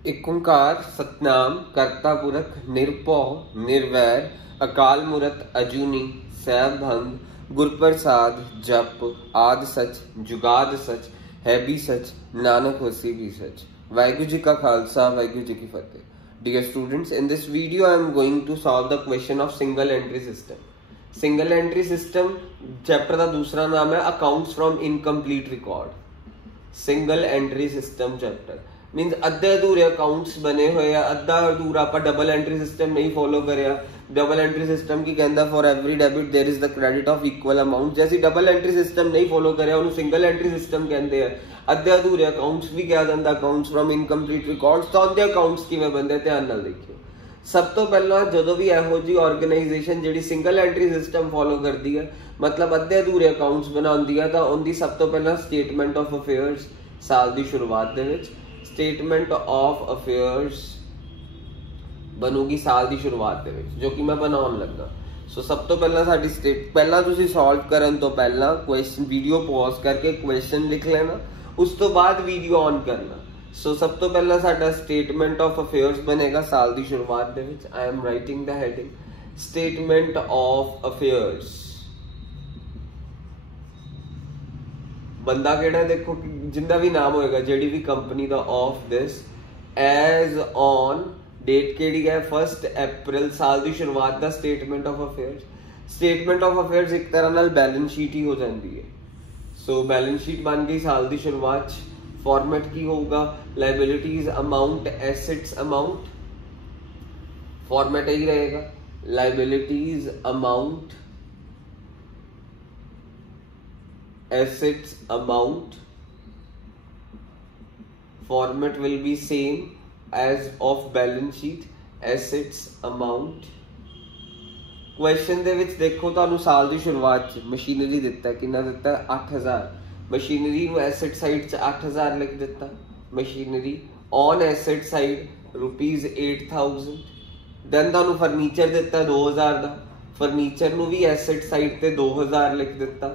एक ओंकार सतनाम करता पुरख निरभौ निर्वैर अकाल मूरत अजूनी सैभंग गुरप्रसाद जप आद सच जुगाद सच है भी सच नानक होसी भी सच। वाहिगुरू जी का खालसा वाहिगुरू जी की फतेह। Dear students, in this video I am going to solve the question of single entry system. Single entry system chapter का दूसरा नाम है accounts from incomplete record. Single entry system chapter means अद्धे अधूरे अकाउंट्स बने हुए आ, अद्धा अधूरा आप डबल एंट्री सिस्टम नहीं फॉलो करिया। डबल एंट्री सिस्टम की कहता for every debit there is the credit of equal amount. जैसे डबल एंट्री सिस्टम नहीं फॉलो करिया उन्हें सिंगल एंट्री सिस्टम कहते हैं। अद्धे अधूरे अकाउंट्स भी कहा जाता अकाउंट्स फ्रॉम इनकम्प्लीट रिकॉर्ड्स। तो अद्धे अकाउंट्स किवें बनते ध्यान नाल देखियो। सब तो पहला जो भी इहो जी ऑर्गेनाइजेशन जिहड़ी सिंगल एंट्री सिस्टम फॉलो करती है मतलब अद्धे अधूरे अकाउंट्स बनाती है तो उनकी सब तो पहला स्टेटमेंट ऑफ अफेयर्स साल की शुरुआत दे विच स्टेटमेंट ऑफ अफेयर्स बनूगी साल की शुरुआत दे विच जो कि मैं बनाउण लगा। सो सब तो पहला साडी स्टेट पहला तुसीं सॉल्व करन तो पहला क्वेश्चन वीडियो पॉज करके क्वेश्चन लिख लेना उस तो बाद वीडियो ऑन करना। सो सब तो पहला साडा स्टेटमेंट ऑफ अफेयर्स बनेगा साल की शुरुआत दे विच। I am writing the heading statement of affairs. बंदा केड़ा देखो जिंदा भी नाम होएगा जेडी भी कंपनी दा of this as on date केड़ी है 1 अप्रैल साल की शुरुआत दा statement of affairs. Statement of affairs एक तरह नाल बैलेंस शीट ही हो जाती है। सो बैलेंस शीट बन गई साल की शुरुआत। फॉर्मेट की होगा liabilities amount assets amount. Format यही रहेगा liabilities amount assets amount. Format will be same as of balance sheet assets amount. Question दे विच देखो तुहानू साल की शुरुआत च मशीनरी दिता है कितना दिता है 8000। मशीनरी नू एसेट साइड च 8000 लिख दिता। Machinery on asset side rupees 8000। Then तुहानू फर्नीचर दिता 2000 दा। फर्नीचर नू भी एसेट साइड ते 2000 लिख दिता।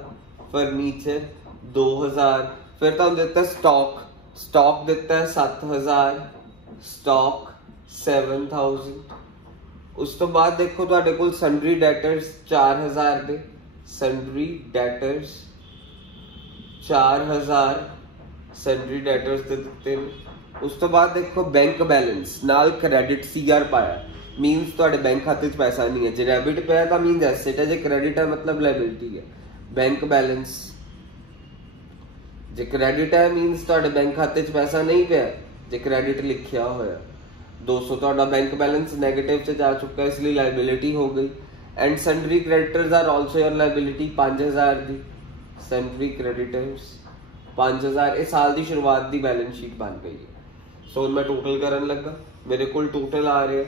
फर्नीचर 2000। फिर तुहानू दिता स्टॉक स्टॉक दिता है 7000 स्टॉक 7000। उस तो बाद देखो तुहाडे कोल सन्ड्री डेटर्स 4000 दे सन्ड्री डेटर्स 4000 सन्ड्री डेटर्स दे दिते। उस तो बाद देखो बैंक बैलेंस नाल क्रेडिट सीआर पाया मीनस तुहाडे बैंक खाते च पैसा नहीं है। जे डेबिट पाया तो मीनस एसेट है, जे क्रेडिट है मतलब लाइबिलिटी है। बैंक बैलेंस जे क्रेडिट है मीनस तुहाडे बैंक खाते च पैसा नहीं पिया, जे क्रेडिट लिखिया होया 200 तुहाडा बैंक बैलेंस नेगेटिव च जा चुका है इसलिए लाइबिलिटी हो गई। And sundry creditors are also your liability 5000 दी सन्ड्री क्रेडिटर्स 5000। इस साल की शुरुआत की बैलेंस शीट बन गई है। सो मैं टोटल करन लगा मेरे को टोटल आ रहे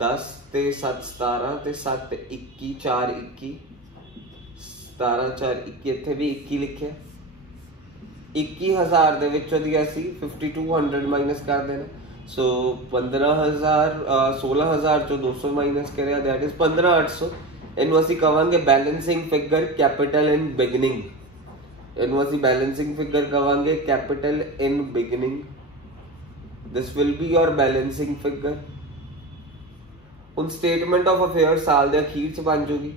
10 ते 7 17 ते 7 21 4 21 17 4 21 इत्थे भी 21 लिखे 21000 दे विचों दी असी 5200 माइनस कर देना। सो 15000 16000 चो 200 माइनस करिया दैट इज 15800। इनू असी कहांगे balancing figure capital in beginning. इनू असी बैलेंसिंग फिगर कहांगे capital in beginning. This will be your balancing figure. उन स्टेटमेंट ऑफ अफेयर साल दे अखीर च बन जूगी।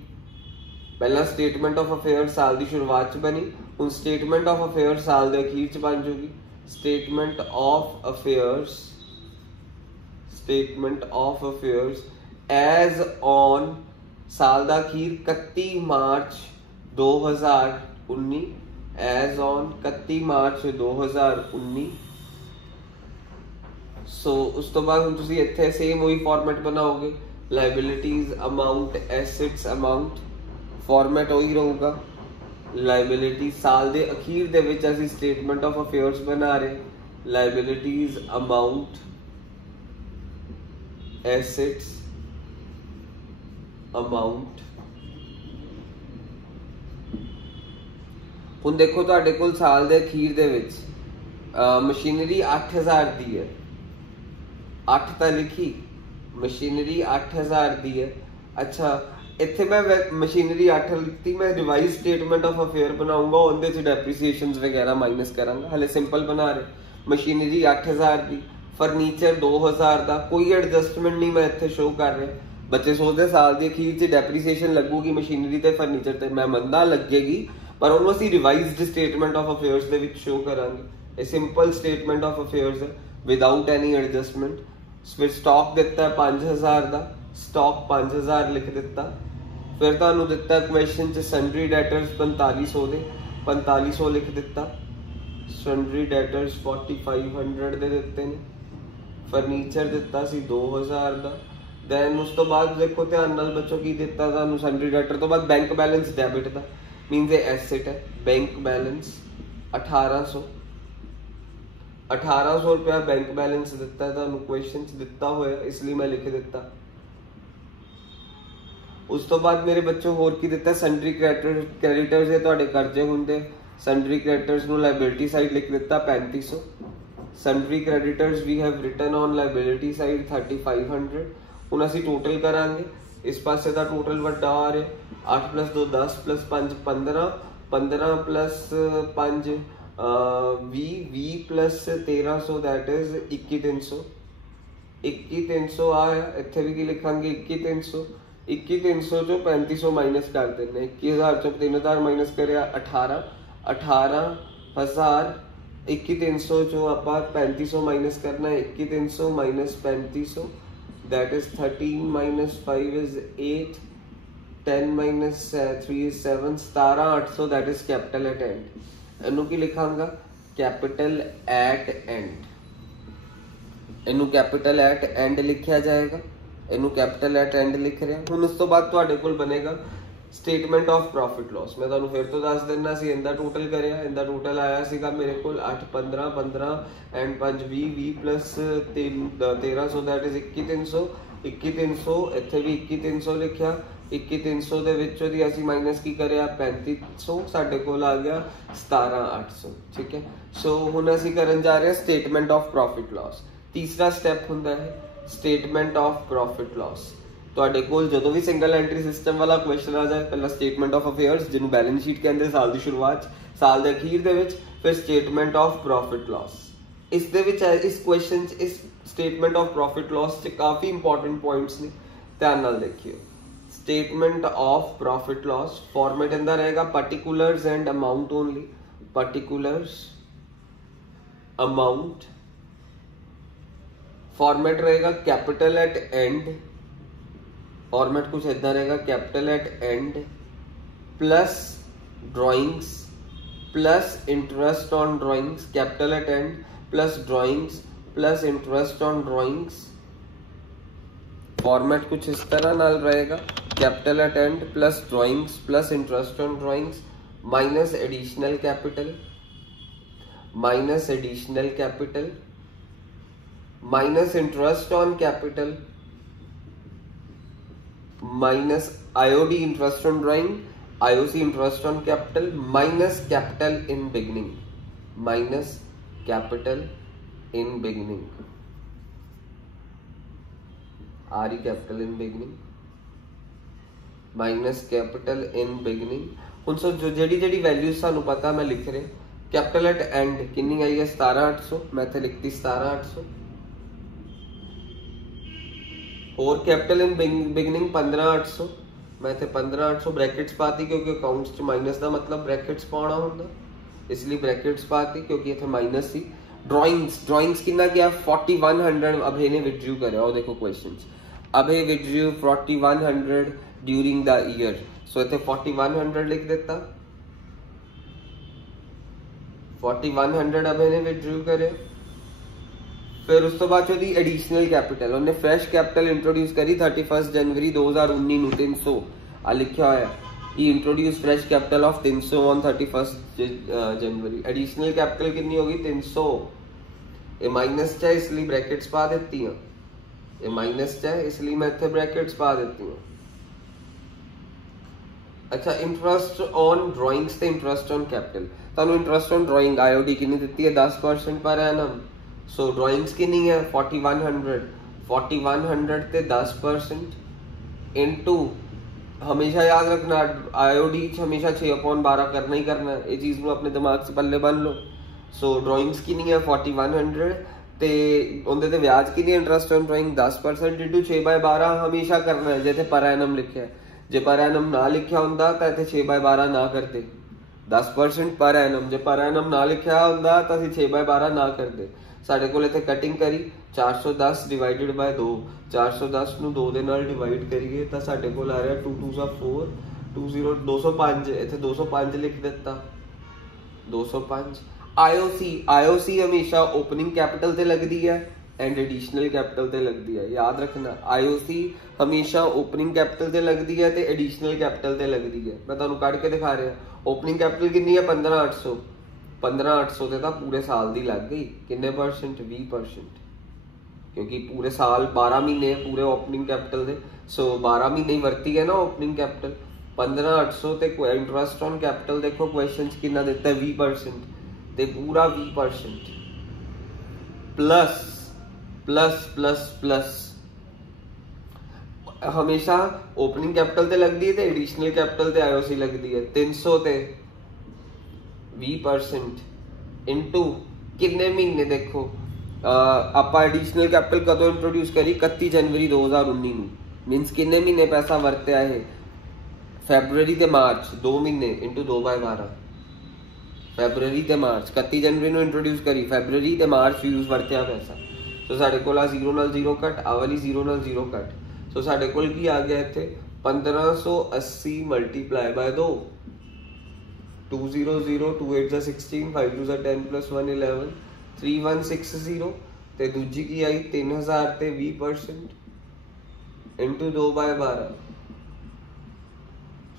पहला स्टेटमेंट ऑफ अफेयर साल की शुरुआत च बनी उन स्टेटमेंट ऑफ अफेयर साल दे अखीर च बन जूगी। Statement of affairs as on साल दा अखीर 31 मार्च 2019 एज ऑन 31 मार्च 2019। सो उस तो बाद तुसीं इत्थे सेम वही फॉर्मेट बनाओगे liabilities amount assets amount. Format वही रहूगा लाइबिलिटी साल दे अखीर दे विच असीं स्टेटमेंट ऑफ अफेयर्स बना रहे लाइबिलिटीज अमाउंट एसेट्स अमाउंट। हुण देखो तुहाडे कोल साल दे अखीर दे विच मशीनरी 8000 दी है 8 तां लिखी मशीनरी 8000 दी है। अच्छा इत्थे मैं मशीनरी 8 लिखती मैं रिवाइज स्टेटमेंट ऑफ अफेयर बनाऊंगा उनदे च डेप्रीसीएशंस वगैरह माइनस करांगा। हले सिंपल बना रहे मशीनरी 8000 दी फर्नीचर 2000 का, कोई एडजस्टमेंट नहीं मैं इत्थे शो कर रहा। बच्चे सोचते साल की अखीर च डेप्रीसीएशन लगूगी मशीनरी ते फर्नीचर ते, मैं मंदा लगेगी, पर उन्होंने असीं revised statement of affairs they which show करांगे। ये सिंपल स्टेटमेंट ऑफ अफेयर्स है विदाउट एनी एडजस्टमेंट। फिर स्टॉक दिता है 5000 का, स्टॉक 5000 लिख दिता। फिर तुहानूं दिता क्वेश्चन च सन्ड्री डेटर्स 4500 दे 4500 लिख दिता। सन्ड्री डेटर्स 4500 दे दिते ने। फर्नीचर दिता सी 2000 का। दैन उस तो बाद देखो ध्यान नाल बच्चों की दिता तुहानूं सन्ड्री डेटर तो बाद बैंक बैलेंस डेबिट का मीनस एसेट है। बैंक बैलेंस 1800 रुपया बैंक बैलेंस दिता है तुहानूं क्वेश्चन च दिता होया, इसलिए मैं लिख दिता। उस तो बाद मेरे बच्चों होर की दिता सन्ड्री क्रेडिटर्स ये तुहाडे कर्जे हुंदे, सन्ड्री क्रेडिटर्स नूं लाइबिलिटी साइड लिख दिता 3500। Sundry creditors we have written on liability side 3500। हुण असीं टोटल करांगे, इस पासे दा टोटल वड्डा आ रहा 8 + 2 10 + 5 15 15 + 5 20 + 1300 दैट इज 21300। 21300 आया, इत्थे भी की लिखांगे 21300। 21300 चो 3500 माइनस कर देने, 21000 चो 3000 माइनस करया 18000। 21300 चो आपां 3500 माइनस करना है, 21300 minus 3500 that is 13 minus 5 is 8, 10 minus 3 is 7, 17800 that is capital at end। इनू की लिखांगा कैपिटल एट एंड, इनू कैपिटल एट एंड लिखा जाएगा। इनू कैपिटल एट एंड लिख रहे हैं। हुण उस तो बाद तुहाडे कोल बनेगा स्टेटमेंट ऑफ प्रॉफिट लॉस। मैं तुहानूं फिर तो दस देना सी, इनदा टोटल करिया, इनदा टोटल आया सीगा मेरे कोल 8 15 15 एंड 5 20 प्लस 1300 दैट इज 21300। 21300 इत्थे भी 21300 लिखिया। 21300 दे विचों दी असीं माइनस की करिया 3500, साडे कोल आ गया 17800। ठीक है, सो हुण असीं करन जा रहे हैं स्टेटमेंट ऑफ प्रॉफिट लॉस। तीसरा स्टैप हुंदा है स्टेटमेंट ऑफ प्रॉफिट लॉस। ਤੁਹਾਡੇ ਕੋਲ ਜਦੋਂ ਵੀ ਸਿੰਗਲ ਐਂਟਰੀ ਸਿਸਟਮ ਵਾਲਾ ਕੁਐਸਚਨ ਆ ਜਾਏ, ਪਹਿਲਾਂ ਸਟੇਟਮੈਂਟ ਆਫ ਅਫੇਅਰਸ ਜਿਹਨੂੰ ਬੈਲੈਂਸ ਸ਼ੀਟ ਕਹਿੰਦੇ ਸਾਲ ਦੀ ਸ਼ੁਰੂਆਤ, ਸਾਲ ਦੇ ਅਖੀਰ ਦੇ ਵਿੱਚ, ਫਿਰ ਸਟੇਟਮੈਂਟ ਆਫ ਪ੍ਰੋਫਿਟ ਲਾਸ। ਇਸ ਦੇ ਵਿੱਚ ਇਸ ਕੁਐਸਚਨ 'ਚ ਇਸ ਸਟੇਟਮੈਂਟ ਆਫ ਪ੍ਰੋਫਿਟ ਲਾਸ 'ਚ ਕਾਫੀ ਇੰਪੋਰਟੈਂਟ ਪੁਆਇੰਟਸ ਨੇ, ਧਿਆਨ ਨਾਲ ਦੇਖਿਓ। Statement of profit loss format अंदर रहेगा particulars and amount only. Particulars amount format रहेगा कैपिटल एट एंड। फॉर्मेट कुछ इतना रहेगा capital eight and plus drawings plus interest on drawings. Capital eight and plus drawings plus interest on drawings. Format कुछ इस तरह नाल रहेगा capital eight and plus drawings plus interest on drawings minus additional capital minus additional capital minus interest on capital minus IOD interest on drawing IOC interest on capital minus capital in beginning minus capital in beginning R E capital in beginning minus capital in beginning. हुण सो जो JD values सानू पता मैं लिख रहे capital eight and कितनी आई है 17800 मैं इत्थे लिखती 17800 और कैपिटल इन बिगनिंग 15800 मैं इत्थे 15800 ब्रैकेट्स पाती क्योंकि अकाउंट्स च माइनस का मतलब ब्रैकेट्स पाना होंदा इसलिए ब्रैकेट्स पाती क्योंकि इत्थे माइनस सी। ड्राइंग्स कितना गया 4100 अभे ने विड्रू करया और देखो क्वेश्चंस अभे withdrew 4100 during the year so इत्थे 4100 लिख देता 4100 अभे ने विड्रू करे। फिर उस तो बाद ओदी एडिशनल कैपिटल उन्हें फ्रेश कैपिटल इंट्रोड्यूस करी 31 जनवरी 2019 ਨੂੰ 300 आ लिखा होया he introduced fresh capital of 300 on 31st January. Additional capital कितनी होगी 300 ये माइनस च है इसलिए ब्रैकेट्स पा देती हूँ ये माइनस च है इसलिए मैं इत्थे ब्रैकेट्स पा देती हूँ। अच्छा इंटरेस्ट ऑन ड्राइंग्स ते इंटरेस्ट ऑन कैपिटल तानू इंटरेस्ट ऑन ड्राइंग आईओडी कितनी देती है 10% पर एनम सो ड्राइंग्स कितनी है 4100 ते 10% इनटू हमेशा याद रखना आईओडी हमेशा 6/12 करना ही करना है ये चीज अपने दिमाग से पल्ले बन लो। सो ड्राइंग्स की नहीं है 4100 ਤੇ ਉਹਦੇ ਤੇ ਵਿਆਜ ਕਿੰਨੀ ਇੰਟਰਸਟ ਔਨ ਡਰਾਇੰਗ 10% ਇੰਟੂ 6/12 ਹਮੇਸ਼ਾ ਕਰਨਾ ਹੈ ਜੇ ਇੱਥੇ ਪਰ ਐਨਮ ਲਿਖਿਆ। ਜੇ ਪਰ ਐਨਮ ਨਾ ਲਿਖਿਆ ਹੁੰਦਾ ਤਾਂ ਇੱਥੇ 6/12 ਨਾ ਕਰਦੇ। 10% ਪਰ ਐਨਮ, ਜੇ ਪਰ ਐਨਮ ਨਾ ਲਿਖਿਆ ਹੁੰਦਾ ਤਾਂ ਅਸੀਂ 6/12 ਨਾ ਕਰਦੇ। ਸਾਡੇ ਕੋਲ ਇੱਥੇ ਕਟਿੰਗ ਕਰੀ 410 ਡਿਵਾਈਡਡ ਬਾय 2, 410 ਨੂੰ 2 ਦੇ ਨਾਲ ਡਿਵਾਈਡ ਕਰੀਏ ਤਾਂ ਸਾਡੇ ਕੋਲ ਆ ਰਿਹਾ 2 2 4 205। ਇੱਥੇ 205 ਲਿਖ ਦਿੱਤਾ, 205। IOC ਹਮੇਸ਼ਾ ਓਪਨਿੰਗ ਕੈਪੀਟਲ ਤੇ ਲੱਗਦੀ ਹੈ ਐਂਡ ਐਡੀਸ਼ਨਲ ਕੈਪੀਟਲ ਤੇ ਲੱਗਦੀ ਹੈ। ਯਾਦ ਰੱਖਣਾ, IOC ਹਮੇਸ਼ਾ ਓਪਨਿੰਗ ਕੈਪੀਟਲ ਤੇ ਲੱਗਦੀ ਹੈ ਤੇ ਐਡੀਸ਼ਨਲ ਕੈਪੀਟਲ ਤੇ ਲੱਗਦੀ ਹੈ। ਮੈਂ ਤੁਹਾਨੂੰ ਕੱਢ ਕੇ ਦਿਖਾ ਰਿਹਾ। ਓਪਨਿੰਗ ਕੈਪੀਟਲ ਕਿੰਨੀ ਹੈ? 15,800। 15,800 ਤੇ ਤਾਂ ਪੂਰੇ ਸਾਲ ਦੀ ਲੱਗ ਗਈ। ਕਿੰਨੇ ਪਰਸੈਂਟ? 20%, ਕਿਉਂਕਿ ਪੂਰੇ ਸਾਲ 12 ਮਹੀਨੇ ਪੂਰੇ ਓਪਨਿੰਗ ਕੈਪੀਟਲ ਦੇ, ਸੋ 12 ਮਹੀਨੇ ਹੀ ਵਰਤੀ ਹੈ ਨਾ ਓਪਨਿੰਗ ਕੈਪੀਟਲ। 15,800 ਤੇ ਇੰਟਰਸਟ ਔਨ ਕੈਪੀਟਲ ਦੇਖੋ ਕੁਐਸਚਨ ਚ ਕਿੰਨਾ ਦਿੱਤਾ, 20%, ਤੇ ਪੂਰਾ 20% ਪਲੱਸ ਪਲੱਸ ਪਲੱਸ ਪਲੱਸ ਹਮੇਸ਼ਾ ਓਪਨਿੰਗ ਕੈਪੀਟਲ ਤੇ ਲੱਗਦੀ ਹੈ ਤੇ ਐਡੀਸ਼ਨਲ ਕੈਪੀਟਲ ਤੇ IOC ਲੱਗਦੀ ਹੈ। 300 ਤੇ 20% ਇਨਟੂ ਕਿੰਨੇ ਮਹੀਨੇ? ਦੇਖੋ ਆਪਾਂ ਐਡੀਸ਼ਨਲ ਕੈਪੀਟਲ ਕਦੋਂ ਇੰਟਰੋਡਿਊਸ ਕਰੀ? 31 ਜਨਵਰੀ 2019 ਨੂੰ। ਮੀਨਸ ਕਿੰਨੇ ਮਹੀਨੇ ਪੈਸਾ ਵਰਤਿਆ ਇਹ? ਫੈਬਰੂਅਰੀ ਤੇ ਮਾਰਚ, 2 ਮਹੀਨੇ ਇਨਟੂ 2/12। ਫੈਬਰੂਅਰੀ ਤੇ ਮਾਰਚ, 31 ਜਨਵਰੀ ਨੂੰ ਇੰਟਰੋਡਿਊਸ ਕਰੀ, ਫੈਬਰੂਅਰੀ ਤੇ ਮਾਰਚ ਯੂਜ਼ ਵਰਤਿਆ ਪੈਸਾ। ਸੋ ਸਾਡੇ ਕੋਲ ਆ 0 ਨਾਲ 0 ਕੱਟ, ਆ ਵਾਲੀ 0 ਨਾਲ 0 ਕੱਟ। ਸੋ ਸਾਡੇ ਕੋਲ ਕੀ ਆ ਗਿਆ ਇੱਥੇ? 1580 ਮਲਟੀਪਲਾਈ ਬਾय 2, 200, 2 8 16, 5 2 10 + 1 11, 3160। ਤੇ ਦੂਜੀ ਕੀ ਆਈ? 3000 ਤੇ 20% into 2/12।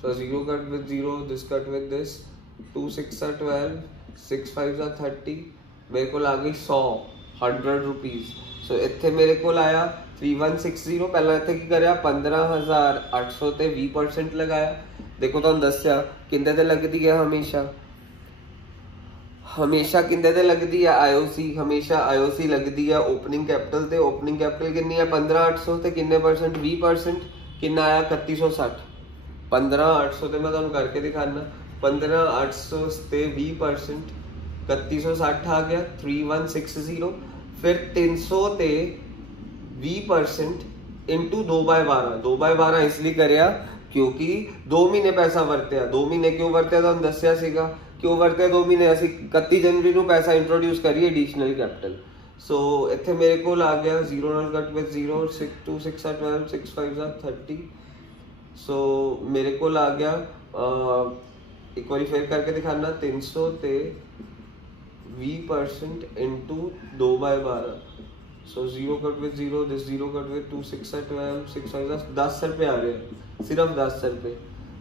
So 0 cut with 0, this cut with this, 2 6 are 12, 6 5 are 30। मेरे को आ गई 100 रुपीज। सो इत्थे मेरे को आया 3160। पहला इत्थे की करया 15,800 ते 20% लगाया। देखो तुहानू दस्या किंदे ते लगदी है? हमेशा किंदे ते लगदी है? IOC। हमेशा IOC लगदी है ओपनिंग कैपिटल ते। ओपनिंग कैपिटल कितनी है? 15,800 ते किन्ने परसेंट? 20%। कितना आया? 3160। 15,800 ਤੇ ਮੈਂ ਤੁਹਾਨੂੰ ਕਰਕੇ ਦਿਖਾਣਾ। 15,800 ਤੇ 20% 3160 ਆ ਗਿਆ, 3160। ਫਿਰ 300 ਤੇ 20% ਇਨਟੂ 2/12। 2/12 ਇਸ ਲਈ ਕਰਿਆ ਕਿਉਂਕਿ 2 ਮਹੀਨੇ ਪੈਸਾ ਵਰਤਿਆ। 2 ਮਹੀਨੇ ਕਿਉਂ ਵਰਤਿਆ? ਤੁਹਾਨੂੰ ਦੱਸਿਆ ਸੀਗਾ ਕਿਉਂ ਵਰਤਿਆ 2 ਮਹੀਨੇ। ਅਸੀਂ 31 ਜਨਵਰੀ ਨੂੰ ਪੈਸਾ ਇੰਟਰੋਡਿਊਸ ਕਰੀਏ ਐਡੀਸ਼ਨਲ ਕੈਪੀਟਲ। ਸੋ ਇੱਥੇ ਮੇਰੇ ਕੋਲ ਆ ਗਿਆ 0 ਨਾਲ ਕੱਟ ਵਿਦ 0, 6 2 6 are 12, 6 5 are 30। सो मेरे को आ गया एक बार फिर करके दिखाना 300 ते 20% into 2/12। So 0 cut with 0, this 0 cut with 2 6 are 12, 6 5 10 रुपए आ रहे, सिर्फ 10 रुपए।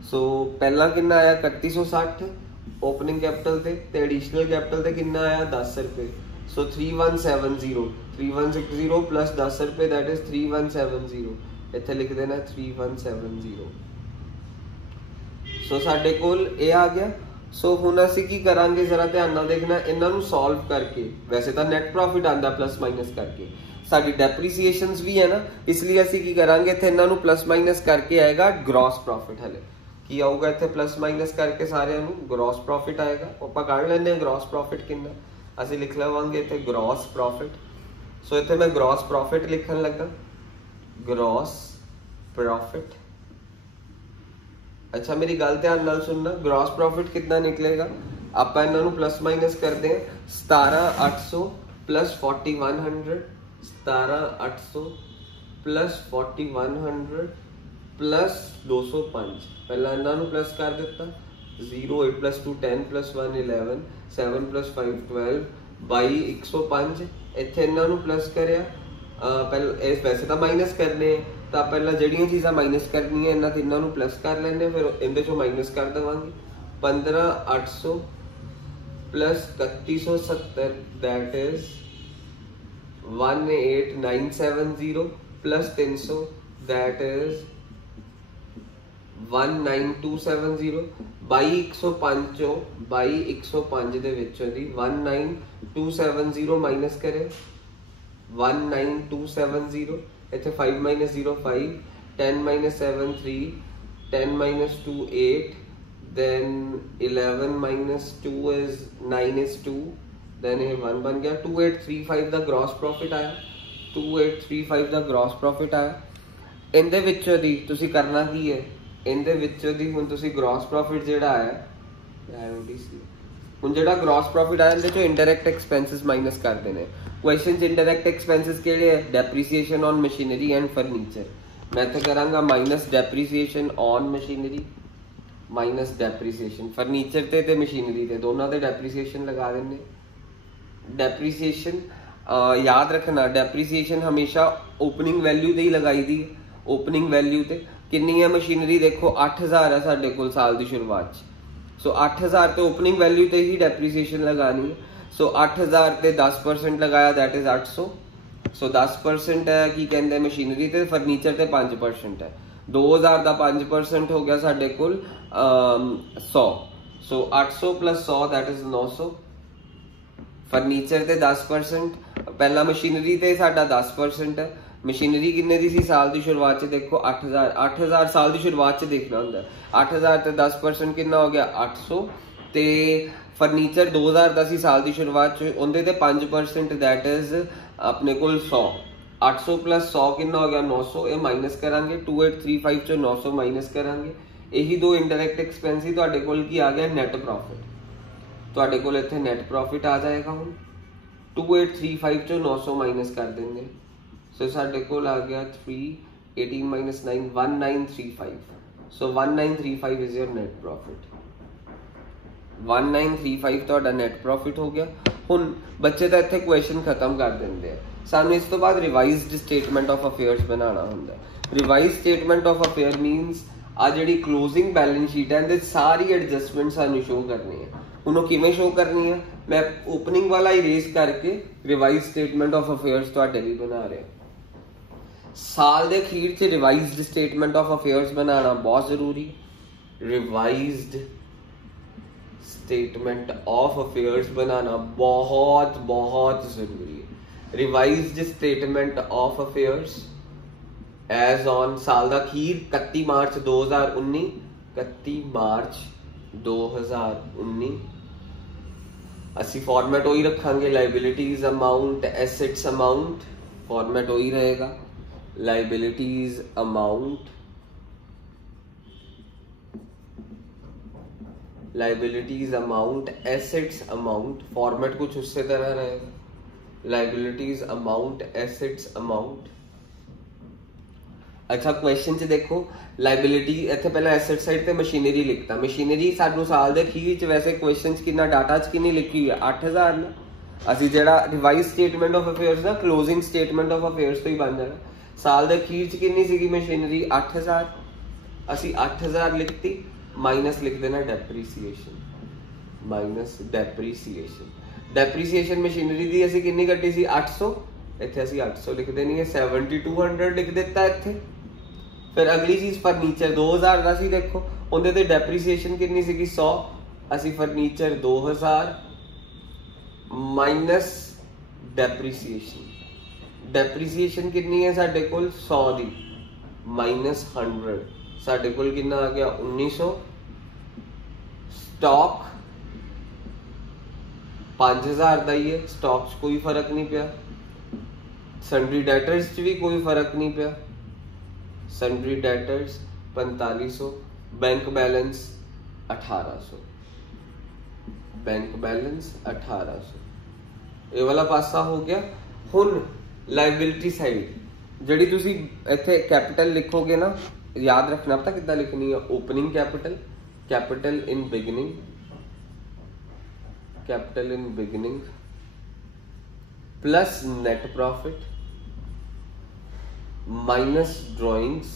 सो पहला कितना आया 3160 ओपनिंग कैपिटल ते एडिशनल कैपिटल ते कितना आया 10 रुपए। सो 3170, 3160 प्लस 10 रुपए दैट इज 3170। ਇੱਥੇ ਲਿਖ ਦੇਣਾ 3170। ਸੋ ਸਾਡੇ ਕੋਲ ਇਹ ਆ ਗਿਆ। ਸੋ ਹੁਣ ਅਸੀਂ ਕੀ ਕਰਾਂਗੇ ਜ਼ਰਾ ਧਿਆਨ ਨਾਲ ਦੇਖਣਾ। ਇਹਨਾਂ ਨੂੰ ਸੋਲਵ ਕਰਕੇ ਵੈਸੇ ਤਾਂ ਨੈਟ ਪ੍ਰੋਫਿਟ ਆਂਦਾ ਪਲੱਸ ਮਾਈਨਸ ਕਰਕੇ, ਸਾਡੀ ਡੈਪਰੀਸੀਏਸ਼ਨਸ ਵੀ ਹੈ ਨਾ, ਇਸ ਲਈ ਅਸੀਂ ਕੀ ਕਰਾਂਗੇ ਇੱਥੇ ਇਹਨਾਂ ਨੂੰ ਪਲੱਸ ਮਾਈਨਸ ਕਰਕੇ ਆਏਗਾ ਗ੍ਰੋਸ ਪ੍ਰੋਫਿਟ। ਹਲੇ ਕੀ ਆਊਗਾ ਇੱਥੇ? ਪਲੱਸ ਮਾਈਨਸ ਕਰਕੇ ਸਾਰਿਆਂ ਨੂੰ ਗ੍ਰੋਸ ਪ੍ਰੋਫਿਟ ਆਏਗਾ। ਆਪਾਂ ਕੱਢ ਲੈਂਦੇ ਹਾਂ ਗ੍ਰੋਸ ਪ੍ਰੋਫਿਟ ਕਿੰਨਾ। ਅਸੀਂ ਲਿਖ ਲਵਾਂਗੇ ਇੱਥੇ ਗ੍ਰੋਸ ਪ੍ਰੋਫਿਟ। ਸੋ ਇੱਥੇ ਮੈਂ ਗ੍ਰੋਸ ਪ੍ਰੋਫਿਟ ਲਿਖਣ ਲੱਗਾ, ग्रॉस प्रॉफिट। अच्छा मेरी गल ध्यान नाल सुनना। ग्रॉस प्रॉफिट कितना निकलेगा? आप इन्हां नूं प्लस माइनस करते हैं। 17,800 प्लस 4,100, 17,800 प्लस 4,100 प्लस 205। पहला इन्हां नूं प्लस कर दिता। 0 8 + 2 10 + 1 11, 7 + 5 12 22 105। इत्थे इन्हां नूं प्लस करिया। पहले वैसे तो माइनस करने तो पहला जड़ियां चीज़ां माइनस करनी है, इन्हां तिन्हां नूं प्लस कर लेने, फिर इहदे चों माइनस कर देवांगे। 15,800 plus 3170 that is 18,970 plus 300 that is 19,270। 22,105 ਦੇ ਵਿੱਚੋਂ ਦੀ 19,270 ਮਾਈਨਸ ਕਰੇ 19,270। ਇੱਥੇ 5 - 0 5, 10 - 7 3, 10 - 2 8, then 11 - 2 is 9 is 2, दैन ये 1 बन गया। 2835 ਦਾ ਗ੍ਰੋਸ ਪ੍ਰੋਫਿਟ ਆਇਆ, 2835 ਦਾ ਗ੍ਰੋਸ ਪ੍ਰੋਫਿਟ ਆਇਆ। ਇਹਦੇ ਵਿੱਚੋਂ ਦੀ ਤੁਸੀਂ ਕਰਨਾ ਕੀ ਹੈ, ਇਹਦੇ ਵਿੱਚੋਂ ਦੀ ਹੁਣ ਤੁਸੀਂ ਗ੍ਰੋਸ ਪ੍ਰੋਫਿਟ ਜਿਹੜਾ ਆਇਆ ਹੁਣ ਜਿਹੜਾ ਗ੍ਰੋਸ ਪ੍ਰੋਫਿਟ ਆਇਆ ਇਹਦੇ ਚੋਂ ਇੰਡਾਇਰੈਕਟ ਐਕਸਪੈਂਸਿਸ ਮਾਈਨਸ ਕਰਦੇ ਨੇ। क्वेश्चन च इंडायरेक्ट एक्सपेंसिस केड़े है, depreciation on machinery and furniture. मैं तो करांगा minus depreciation on machinery minus depreciation furniture ते मशीनरी ते दोनों ते डेप्रीसीएशन लगा देने। डेप्रीसीएशन याद रखना, डेप्रीसीएशन हमेशा ओपनिंग वैल्यू ते ही लगाई दी। ओपनिंग वैल्यू ते कितनी है मशीनरी देखो 8000 है साडे कोल साल दी शुरुआत च। सो 8000 ते ओपनिंग वैल्यू ते ही डेप्रीसीएशन लगानी है। सो 8000 ते 10% लगाया, दैट इज 800। सो 10% है की कहते हैं मशीनरी ते, फर्नीचर ते 5% है। 2000 का 5% हो गया साडे कोल 100। सो 800 प्लस 100 दैट इज 900। फर्नीचर ते 10%, पहला मशीनरी ते साडा 10% है। मशीनरी किन्ने दी सी साल की शुरुआत च देखो 8000। 8000 साल की शुरुआत च देखना होंगे। 8000 ते 10% कितना हो गया 800। ते फर्नीचर 2000 का सी साल की शुरुआत उनके ते 5% दैट इज अपने कोल 100। 800 प्लस 100 कितना हो गया 900। ये माइनस करांगे 2835 चो 900 माइनस करांगे। यही दो इंडायरेक्ट एक्सपेंस ही तुहाडे कोल की आ गया नेट प्रॉफिट। तुहाडे कोल इत्थे नेट प्रॉफिट आ जाएगा। हुण 2835 चो 900 माइनस कर देंगे। सो साडे कोल आ गया 3 18 minus 9 1935। So 1935 is your net profit. 1935 ਤੁਹਾਡਾ ਨੈਟ ਪ੍ਰੋਫਿਟ ਹੋ ਗਿਆ। ਹੁਣ ਬੱਚੇ ਤਾਂ ਇੱਥੇ ਕੁਐਸਚਨ ਖਤਮ ਕਰ ਦਿੰਦੇ ਆ। ਸਾਨੂੰ ਇਸ ਤੋਂ ਬਾਅਦ ਰਿਵਾਈਜ਼ਡ ਸਟੇਟਮੈਂਟ ਆਫ ਅਫੇਅਰਸ ਬਣਾਉਣਾ ਹੁੰਦਾ। Revise statement of affair means ਆ ਜਿਹੜੀ ਕਲੋਜ਼ਿੰਗ ਬੈਲੈਂਸ ਸ਼ੀਟ ਹੈ ਇਹਦੇ ਸਾਰੀ ਐਡਜਸਟਮੈਂਟ ਸਾਨੂੰ ਸ਼ੋ ਕਰਨੀ ਹੈ। ਹੁਣ ਉਹ ਕਿਵੇਂ ਸ਼ੋ ਕਰਨੀ ਹੈ, ਮੈਂ ਓਪਨਿੰਗ ਵਾਲਾ ਇਰੇਜ਼ ਕਰਕੇ ਰਿਵਾਈਜ਼ ਸਟੇਟਮੈਂਟ ਆਫ ਅਫੇਅਰਸ ਤੁਹਾਡੇ ਲਈ ਬਣਾ ਰਿਹਾ। ਸਾਲ ਦੇ ਅਖੀਰ 'ਚ ਰਿਵਾਈਜ਼ਡ ਸਟੇਟਮੈਂਟ ਆਫ ਅਫੇਅਰਸ ਬਣਾਉਣਾ ਬਹੁਤ ਜ਼ਰੂਰੀ। ਰਿਵਾਈਜ਼ਡ स्टेटमेंट ऑफ अफेयर्स बनाना बहुत बहुत जरूरी है। Revised statement of affairs as on साल दा अखीर 31 मार्च 2019। 31 मार्च 2019 असी फॉर्मेट वही रखांगे, liabilities amount assets amount. Format वही रहेगा, liabilities amount liabilities amount assets amount. Format कुछ उससे तरह रहेगा, लाइबिलिटीज अमाउंट एसेट्स अमाउंट। अच्छा क्वेश्चन च देखो लाइबिलिटी इत्थे पहले एसेट साइड ते मशीनरी लिखता। मशीनरी सानू साल दे अखीर च वैसे क्वेश्चन च कितना डाटा च कितनी लिखी हुई है 8000 ना। असी जेड़ा रिवाइज स्टेटमेंट ऑफ अफेयर्स ना क्लोजिंग स्टेटमेंट ऑफ अफेयर्स तो ही बन जाएगा। साल दे अखीर च कितनी सीगी मशीनरी 8000। असी 8000 लिखती, माइनस लिख देना डेप्रीसीएशन, माइनस डेप्रीसीएशन। डेप्रीसीएशन मशीनरी दी असी कितनी कट्टी सी 800। इत्थे असी 800 लिख देनी है। 7200 लिख देता इत्थे। फिर अगली चीज फर्नीचर 2000 का सी देखो उहदे ते डेप्रीसीएशन कितनी सी 100। असी फर्नीचर 2000 माइनस डेप्रीसीएशन। डेप्रीसीएशन कितनी है साडे कोल 100 दी माइनस 100 साडे कोल कितना आ गया 1900। स्टॉक 5000 का ही है, स्टॉक च कोई फर्क नहीं पिया। सन्ड्री डेटर्स च भी कोई फर्क नहीं पिया। Sundry debtors 4500। Bank balance 1800। Bank balance 1800। ये वाला पासा हो गया। हुन लाइबिलिटी साइड जिहड़ी तुसी इत्थे कैपिटल लिखोगे ना, याद रखना पता कितना लिखनी है। Opening capital, capital in beginning, capital in beginning plus net profit minus drawings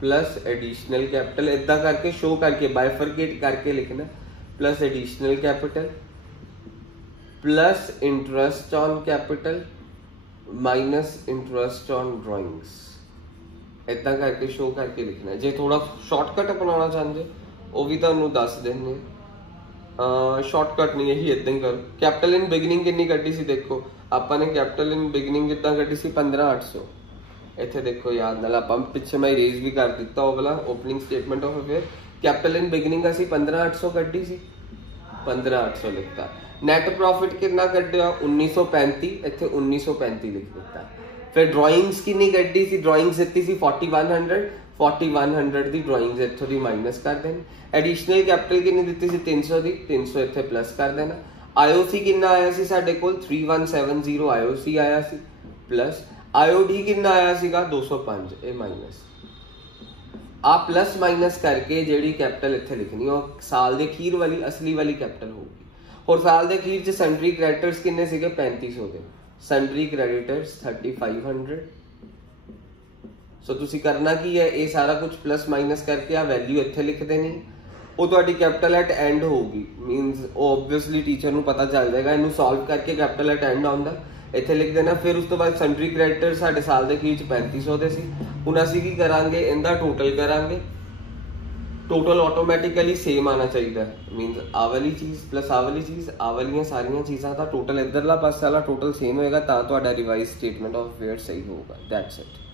plus additional capital. इदा करके शो करके बाइफरकेट करके लिखना। Plus additional capital plus interest on capital minus interest on drawings. इदा करके शो करके लिखना। जे थोड़ा शॉर्टकट अपनाना चाहते वो भी तुहानू दस देने। शॉर्टकट नहीं यही इदा ही करो। कैपिटल इन बिगिनिंग कितनी कड्डी सी देखो आपने। कैपिटल इन बिगिनिंग कितना कड्डी सी 15800। इत्थे देखो याद नाल आपां पिछे मैं इरेज भी कर दिता वो वाला opening statement of affair. Capital in beginning असी 15800 कड्डी सी। 15,800 लिखता। नैट प्रॉफिट कितना कड्ढिया 1935, इत्थे 1935 लिख दिता। फिर ड्राइंग्स कितनी कड्ढी सी, ड्राइंग्स दित्ती सी 4100 दी ड्राइंग्स इत्थों दी माइनस कर देनी। एडिशनल कैपिटल कितनी दित्ती सी 300 दी, 300 इत्थे प्लस कर देना। आईओसी कितना आया सी साडे कोल 3170 आईओसी आया सी, प्लस आईओडी कितना आया सीगा 205, ए माइनस आ प्लस माइनस करके जेडी कैपिटल इत्थे लिखनी और साल दे अखीर वाली असली वाली कैपिटल होगी। और साल दे अखीर च सैंडरी क्रेडिटर्स किन्ने सीगे 3500 दे, सैंडरी क्रेडिटर्स 3500। सो तुसी करना की है, ये सारा कुछ प्लस माइनस करके आ वैल्यू इत्थे लिख देनी, वो तुहाडी कैपिटल एट एंड होगी। मीनस ओबवियसली टीचर नूं पता चल जाएगा, इनू सॉल्व करके कैपिटल एट एंड आउंदा इत्थे लिख देना। फिर उस तो बाद सैंडरी क्रेडिटर साडे साल दे अखीर च 3500 दे सी। हुण असीं की करांगे, इनदा टोटल करांगे। टोटल ऑटोमैटिकली सेम आना चाहिए, मीनस आ वाली चीज प्लस आ वाली चीज, आ वालियां सारियां चीज़ां दा टोटल इधरला पासे वाला टोटल सेम होएगा, तां तुहाडा रिवाइज स्टेटमेंट ऑफ अफेयर्स सही होगा। That's it.